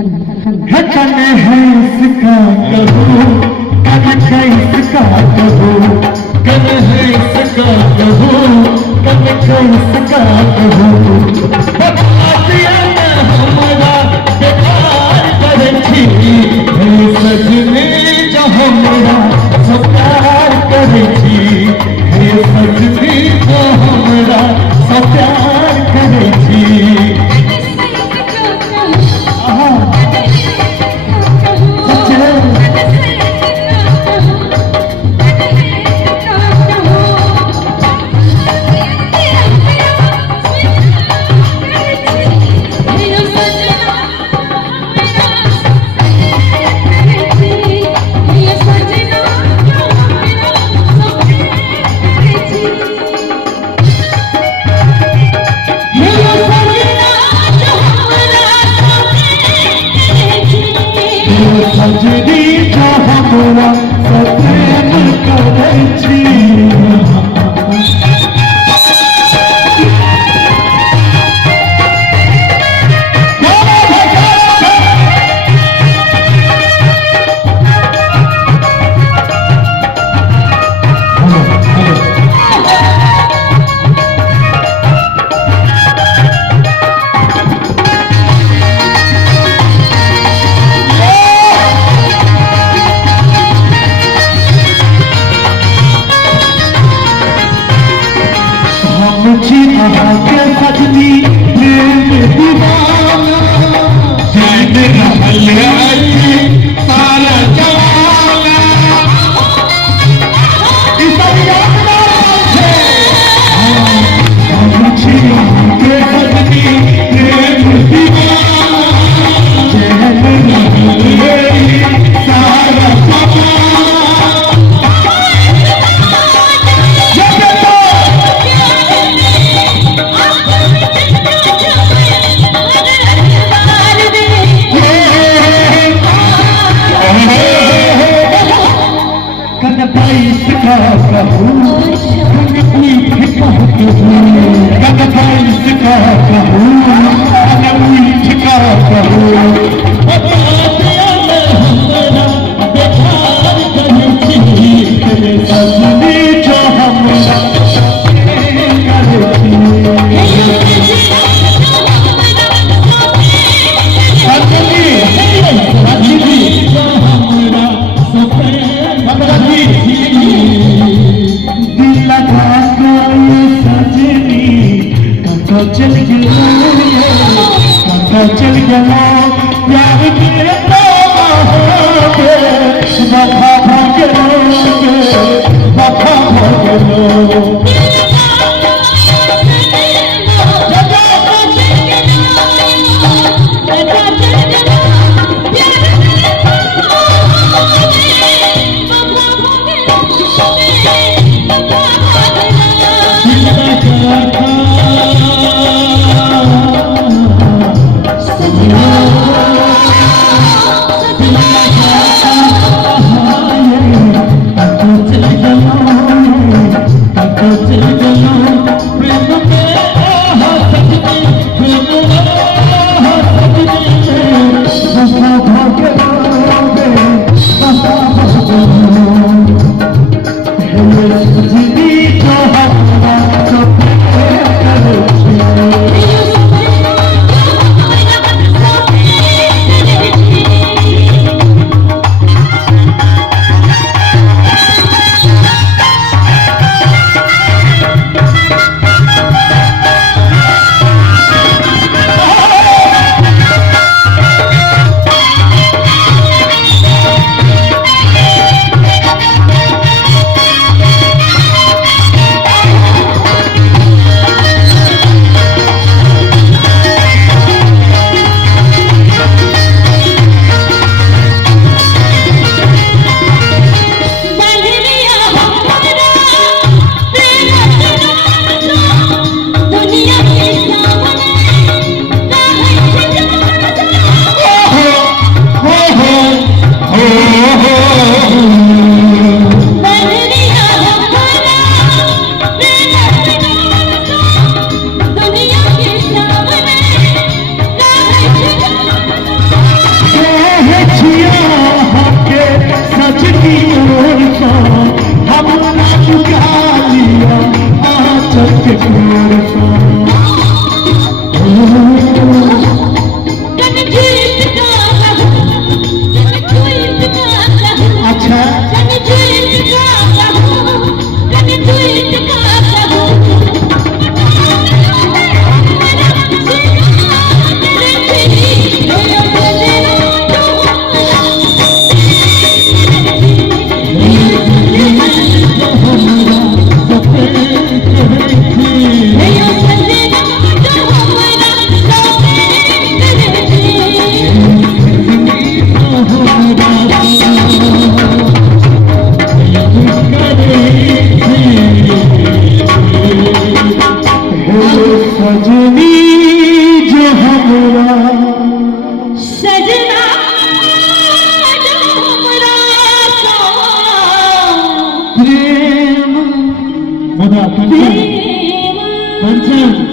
है कन है इसका कहो, कन है इसका कहो, कन है इसका कहो, कन है इसका कहो। हमारा बेकार करछी हे सजने जो हमरा सब प्यार करछी, हे सजने जो हमरा सब प्यार करछी। सजनी जो हमरा सप्रेम करछी, सजनी प्रेम दीवाना जीत सारा जवाना सजनी प्रेम दीवाना सारा इसका कहूँ इसका कहूँ इसका चल गया चल गया प्यार के वफा भाग्य वफा भाग्य दादा कंचन देवा कंचन